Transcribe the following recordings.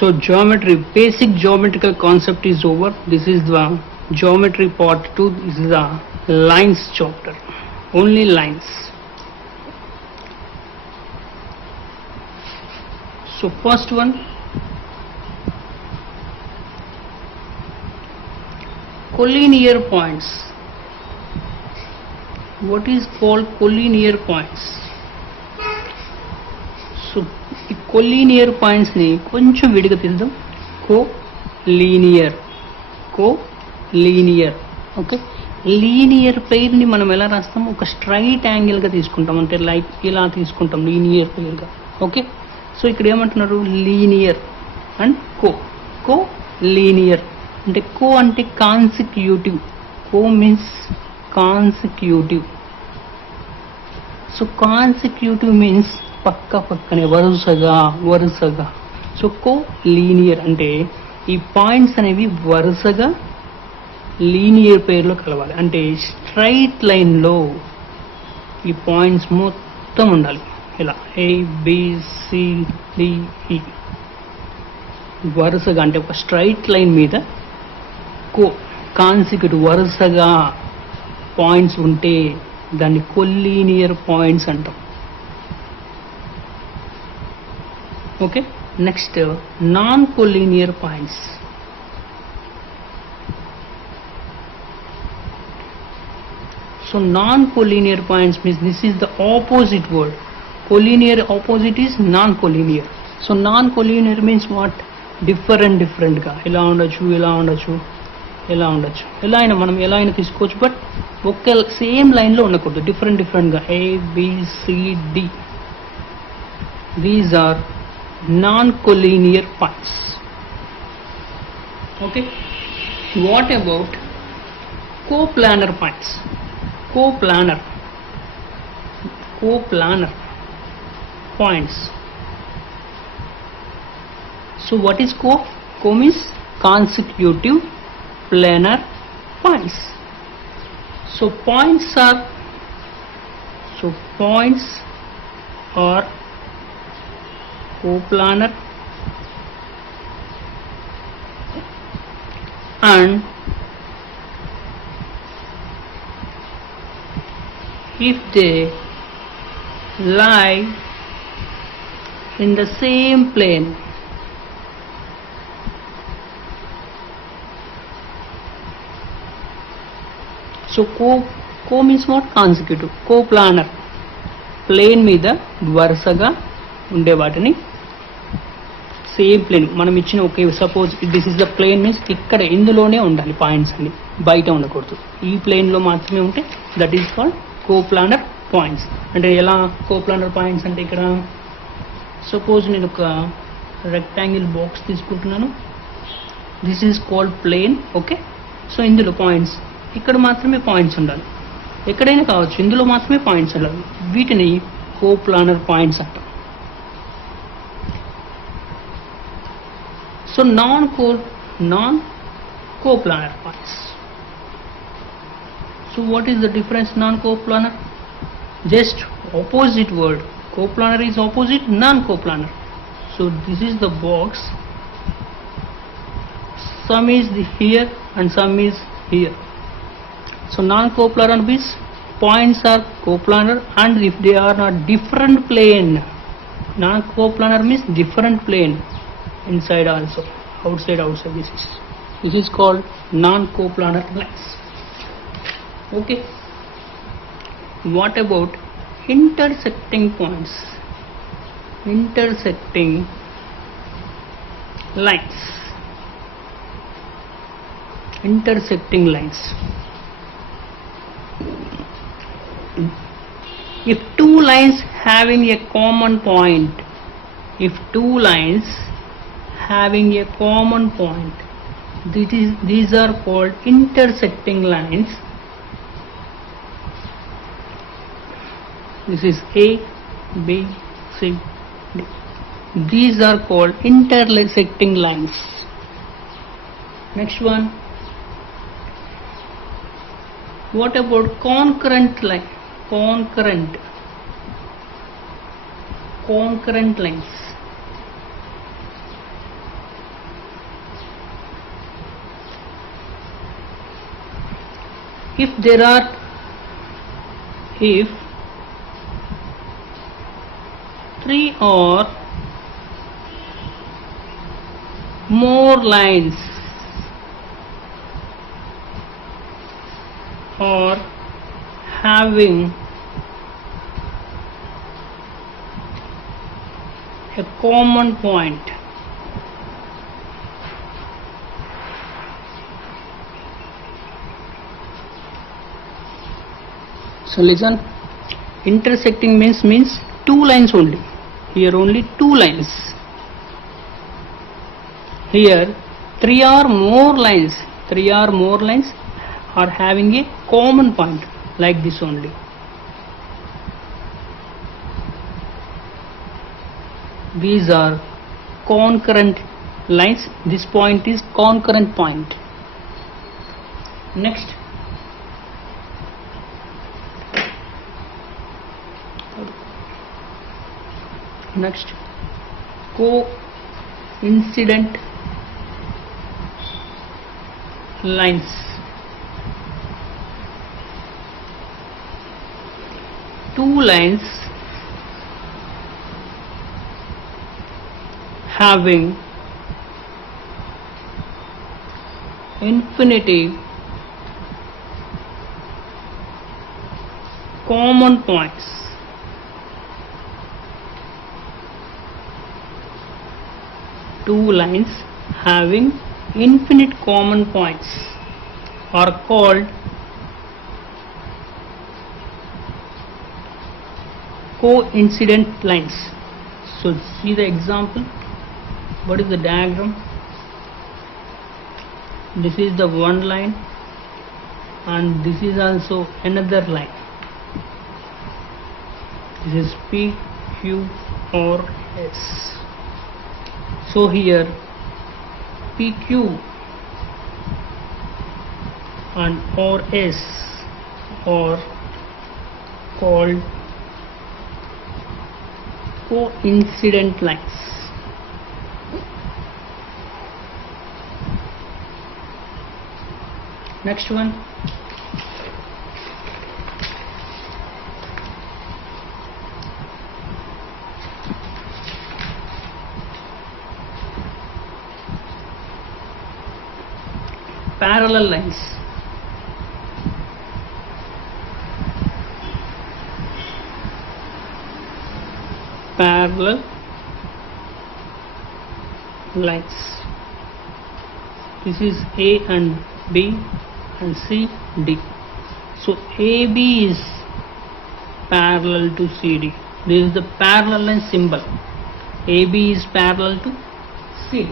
So geometry, basic geometrical concept is over. This is the geometry part 2. This is the lines chapter. Only lines. So first one, collinear points. What is called collinear points? So ఈ collinear పాయింట్స్ని కొంచెం విడిగా తీద్దాం. Collinear okay. Linear పెయిర్ని మనం ఎలా రాస్తాం? ఒక straight యాంగిల్గా తీసుకుంటాం, అంటే లైక్ ఇలా తీసుకుంటాం లీనియర్ పెయిర్గా. ఓకే. సో ఇక్కడ ఏమంటున్నారు? లీనియర్ అండ్ కో లీనియర్ అంటే కో అంటే consecutive. Co means consecutive. So consecutive means పక్క పక్కనే వరుసగా. సో కో లీనియర్ అంటే ఈ పాయింట్స్ అనేవి వరుసగా లీనియర్ పేర్లో కలవాలి. అంటే స్ట్రైట్ లైన్లో ఈ పాయింట్స్ మొత్తం ఉండాలి ఇలా ABCDE వరుసగా, అంటే ఒక స్ట్రైట్ లైన్ మీద కాన్సిక్యూటివ్ వరుసగా పాయింట్స్ ఉంటే దాన్ని కొలీనియర్ పాయింట్స్ అంటాం. Okay. Next non collinear points. So non-collinear points means this is the opposite word. Collinear opposite is non-collinear. So non-collinear means what? Different గా ఇలా ఉండొచ్చు, ఎలా అయినా మనం ఎలా అయినా తీసుకోవచ్చు, బట్ ఒకే సేమ్ లైన్లో ఉండకూడదు. డిఫరెంట్గా ABCD. These are non-collinear points. Okay. What about coplanar points? Coplanar points. So what is co means consecutive planar points. So points are coplanar and if they lie in the same plane, so co means what? Consecutive. Coplanar plane మీద వరుసగా ఉండే వాటిని same plane మనం ఇచ్చిన okay. Suppose this is the plane means ఇక్కడ ఇందులోనే ఉండాలి points అన్ని, బయట ఉండకూడదు. ఈ ప్లేన్లో మాత్రమే ఉంటే that is called coplanar points. అంటే ఎలా కోప్లానర్ పాయింట్స్ అంటే ఇక్కడ సపోజ్ నేను ఒక రెక్టాంగిల్ బాక్స్ తీసుకుంటున్నాను. This is called plane. Okay. So ఇందులో పాయింట్స్ ఇక్కడ మాత్రమే పాయింట్స్ ఉండాలి, ఎక్కడైనా కావచ్చు, ఇందులో మాత్రమే పాయింట్స్ ఉండాలి. వీటిని కోప్లానర్ పాయింట్స్ అంటాం. So non-coplanar points. So what is the difference? Non-coplanar, just opposite word. Coplanar is opposite non-coplanar. So this is the box. Some is here and some is here. So non-coplanar means points are coplanar and if they are not different plane. Non-coplanar means different plane. Inside also, outside. This is called non-coplanar lines. Okay. What about intersecting points? Intersecting lines. If two lines having a common point, these are called intersecting lines. This is A, B, C, D. These are called intersecting lines. Next one. What about concurrent line? Concurrent lines. if there are if 3 or more lines are having a common point, so listen, intersecting means two lines only, here only two lines, here three or more lines are having a common point, like this only. These are concurrent lines, this point is concurrent point. Next, coincident lines. Two lines having infinity common points. Two lines having infinite common points are called coincident lines. So see the example. What is the diagram? This is the one line and this is also another line. This is P, Q or S. So here PQ and or S are called coincident lines. Next one, parallel lines. Parallel lines. This is A and B and C, D. So AB is parallel to CD. This is the parallel line symbol. AB is parallel to CD.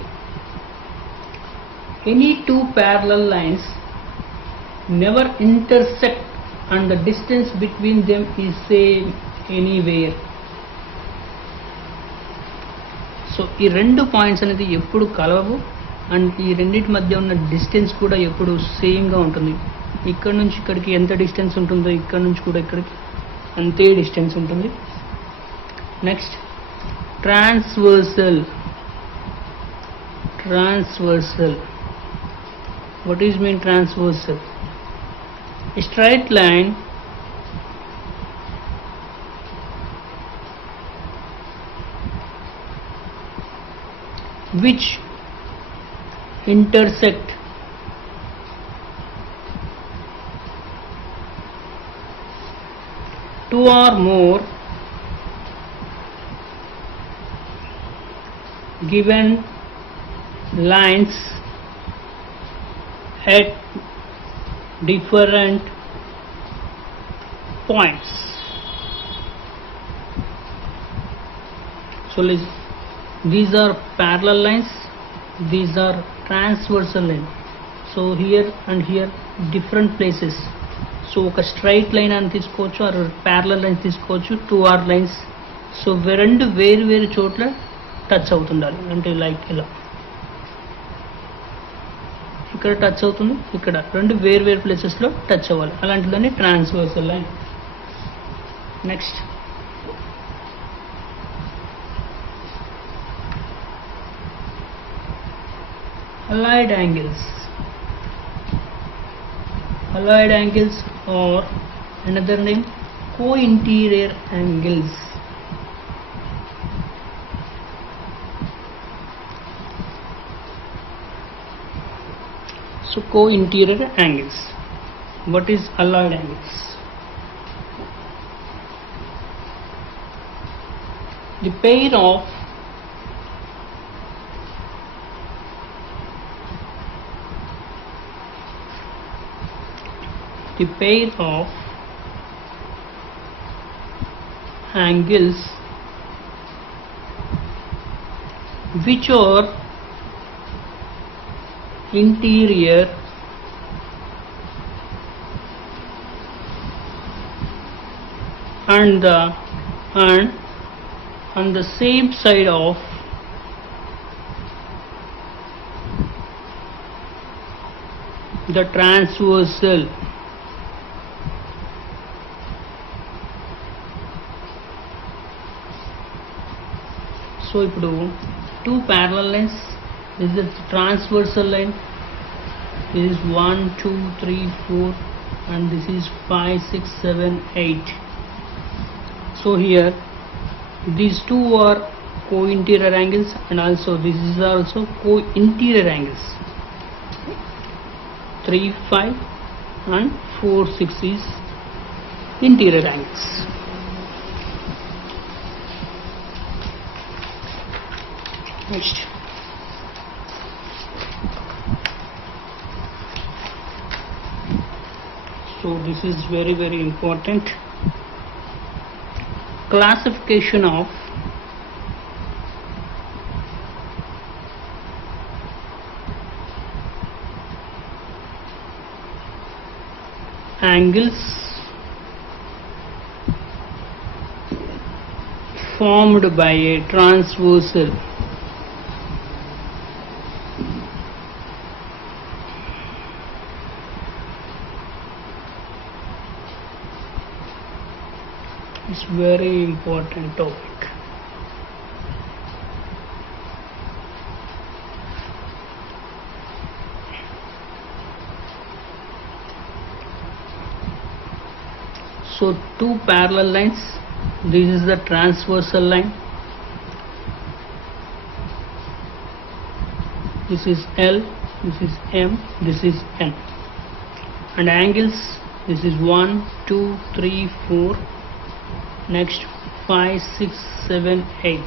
Any two parallel lines never intersect and the distance between them is same anywhere. So ఈ రెండు points అనేది ఎప్పుడు కలవవు and ఈ రెండింటి మధ్య ఉన్న distance కూడా ఎప్పుడు సేమ్గా ఉంటుంది. ఇక్కడ నుంచి ఇక్కడికి ఎంత డిస్టెన్స్ ఉంటుందో ఇక్కడ నుంచి కూడా ఇక్కడికి అంతే డిస్టెన్స్ ఉంటుంది. Next, transversal. What is mean transversal? A straight line which intersect two or more given lines at different points. So these are parallel lines, these are transversal lines. So here and here different places. So ఒక straight line అని తీసుకోవచ్చు are parallel lines తీసుకోవచ్చు, two are lines. So రెండు వేరు వేరు చోట్ల touch అవుతుండాలి. అంటే like ఇలా ఇక్కడ టచ్ అవుతుంది, ఇక్కడ రెండు వేరు వేరు ప్లేసెస్లో టచ్ అవ్వాలి. అలాంటిదాన్ని transversal line. Next, allied angles. alloyed angles, or another name, co-interior angles. So co-interior angles. What is alloyed angles? The pair of angles which are interior and on the same side of the transversal. So ఇప్పుడు two parallel lines, this is the transversal line, this is 1 2 3 4 and this is 5 6 7 8. So here these two are co-interior angles and also this is also co-interior angles. 3 5 and 4 6 is interior angles. Next, so this is very important. Classification of angles formed by a transversal. It's very important topic. So two parallel lines, this is the transversal line, this is L, this is M, this is N, and angles, this is 1 2 3 4, next 5 6 7 8.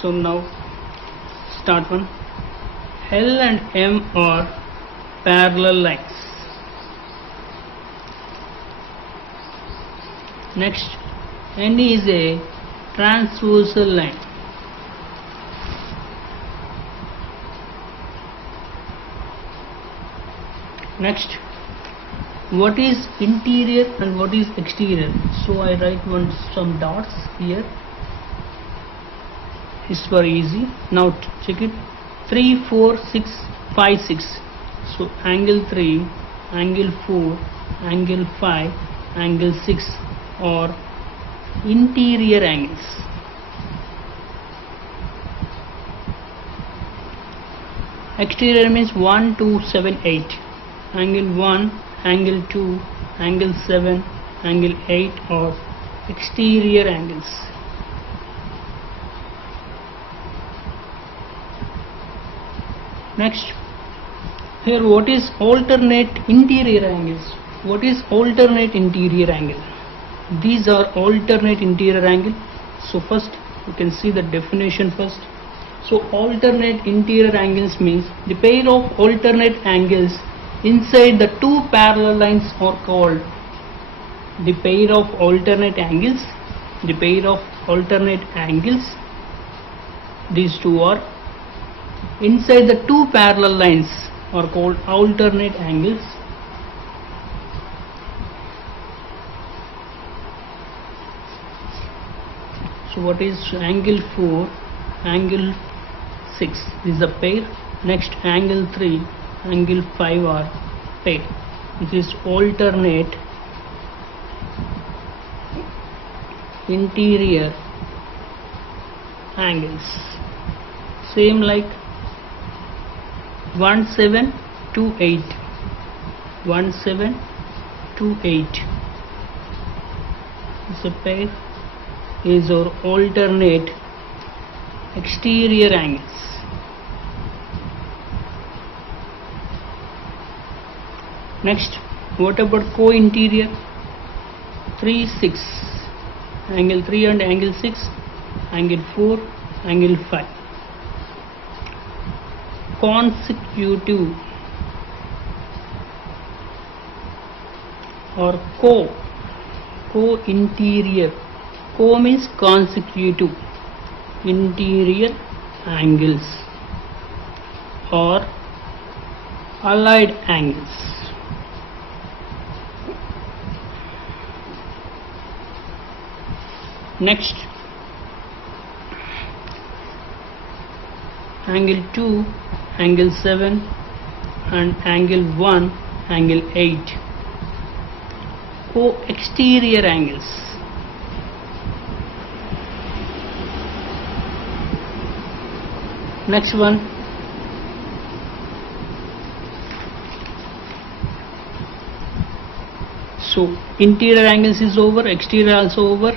So now start one. L and M are parallel lines. Next, N is a transversal line. Next, what is interior and what is exterior? So I write some dots here. It's very easy. Now check it. 3 4 6 5 6. So angle 3, angle 4, angle 5, angle 6 or interior angles. Exterior means 1 2 7 8. Angle 1, angle 2, angle 7, angle 8 or exterior angles. Next, here what is alternate interior angles? What is alternate interior angle? These are alternate interior angle. So first you can see the definition first. So alternate interior angles means the pair of alternate angles inside the two parallel lines are called the pair of alternate angles. The pair of alternate angles, these two are inside the two parallel lines are called alternate angles. So what is angle 4, angle 6, this is a pair. Next, angle 3, angle 5 are pair. This is alternate interior angles. Same like 1 7 2 8. 1728. This pair is our alternate exterior angles. Next, what about co-interior? 3, 6, angle 3 and angle 6, angle 4, angle 5. Consecutive or co-interior. Co means consecutive, interior angles or allied angles. Next, angle 2, angle 7 and angle 1, angle 8. Co-exterior angles. Next one, so interior angles is over, exterior also over.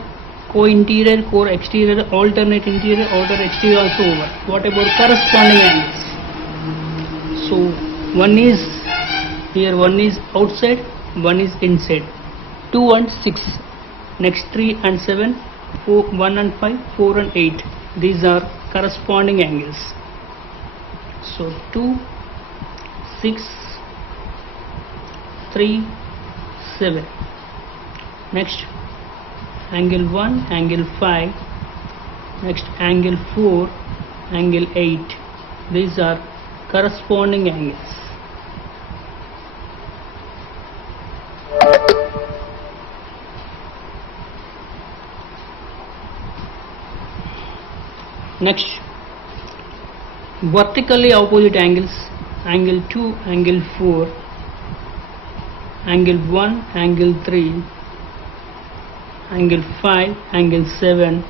Co-interior, co-exterior, alternate interior, alternate exterior also over. What about corresponding angles? So one is here, one is outside, one is inside. 2 and 6. Next 3 and 7, 4, 1 and 5, 4 and 8. These are corresponding angles. So 2, 6, 3, 7. Next, angle 1, angle 5. Next, angle 4, angle 8. These are corresponding angles. Next, vertically opposite angles. Angle 2, angle 4, angle 1, angle 3, angle 5, angle 7,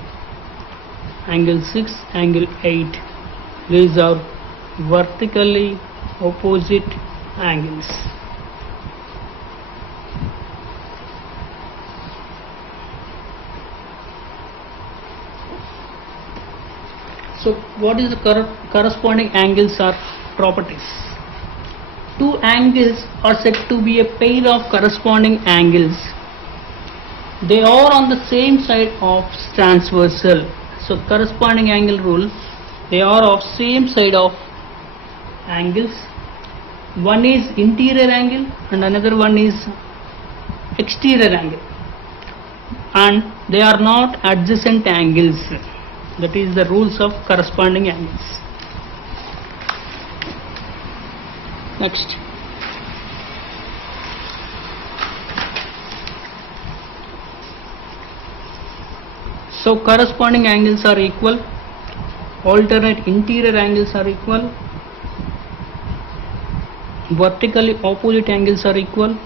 angle 6, angle 8. These are vertically opposite angles. So what is the corresponding angles or properties? Two angles are said to be a pair of corresponding angles. They are on the same side of transversal. So corresponding angle rule, they are of same side of angles. One is interior angle and another one is exterior angle, and they are not adjacent angles. That is the rules of corresponding angles. Next, so corresponding angles are equal, alternate interior angles are equal, vertically opposite angles are equal,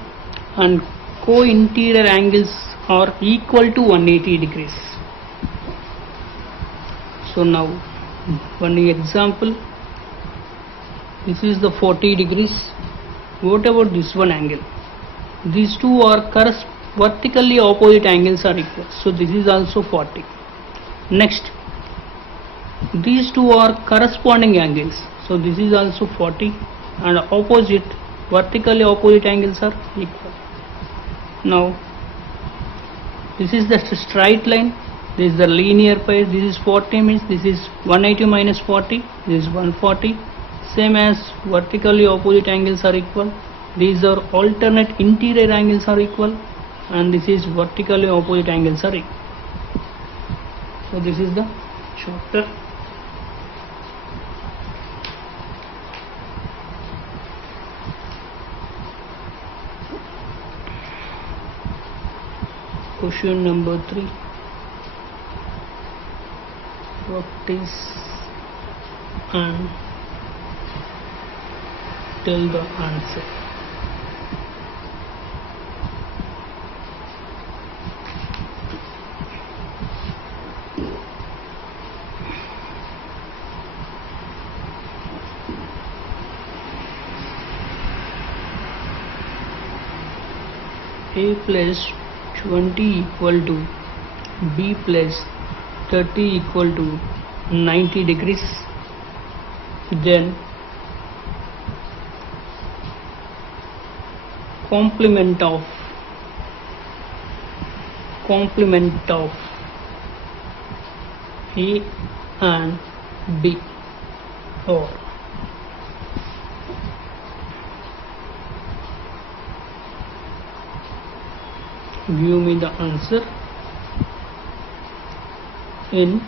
and co-interior angles are equal to 180 degrees. So now one example, this is the 40 degrees. What about this one angle? These two are vertically opposite angles are equal, so this is also 40. Next, these two are corresponding angles, so this is also 40, and opposite, vertically opposite angles are equal. Now this is the straight line, this is the linear pair. This is 40 means this is 180 minus 40, this is 140. Same as vertically opposite angles are equal. These are alternate interior angles are equal, and this is vertically opposite angles are equal. So this is the chapter. Question number 3. Practice and tell the answer. A plus 20 equal to B plus 30 equal to 90 degrees. Then complement of A and B, or give me the answer in